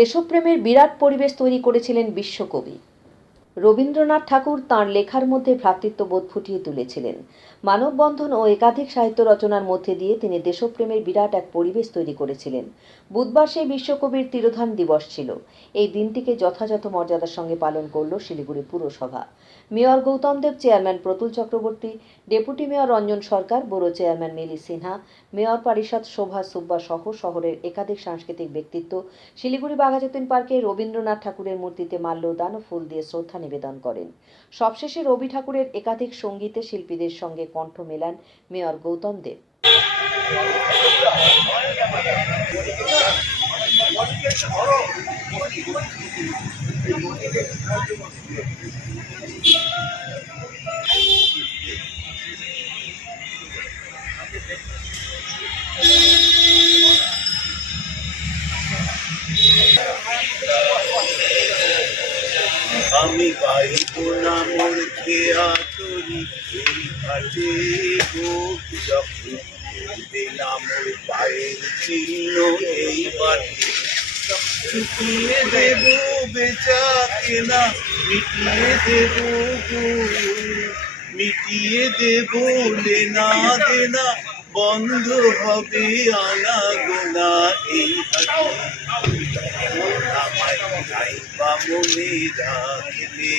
দেশপ্রেমের বিরাট পরিবেশ তৈরি করেছিলেন বিশ্বকবি। রবীন্দ্রনাথ ঠাকুর তাঁর লেখার মধ্যে ভ্রাতৃত্ববোধ ফুটিয়ে তুলেছিলেন। মানববন্ধন ও একাধিক সাহিত্য রচনার মধ্যে দিয়ে তিনি দেশপ্রেমের বিরাট এক পরিবেশ তৈরি করেছিলেন। বুধবার সেই বিশ্বকবির তিরোধান দিবস ছিল। এই দিনটিকে যথাযথ মর্যাদার সঙ্গে পালন করল শিলিগুড়ি পুরসভা। Mayor Goutam Deb, chairman Pratul Chakraborty deputy mayor Ranjan Sarkar, bureau chairman Mili Sinha, mayor পরিষদ শোভা সুব্বা সহ শহরের একাধিক সাংস্কৃতিক ব্যক্তিত্ব শিলিগুড়ি বাঘাযতীন পার্কে রবীন্দ্রনাথ ঠাকুরের মূর্তিতে মাল্যদান ও ফুল দিয়ে শ্রদ্ধা নিবেদন করেন। সবশেষে রবি ঠাকুরের একাধিক সঙ্গীতে শিল্পীদের সঙ্গে কণ্ঠ মেলান মেয়র গৌতম দেব। আমি গাইব না মোর খেয়া তরি এই ঘাটে বুক যখন না মোর পায়ের চিহ্ন এই বাটে মিটিয়ে দেব বেচা কেনা, মিটিয়ে দেব গো মিটিয়ে দেব লেনা দেনা বন্ধ হবে আনা গোনা এই আমায় মনে রাখলে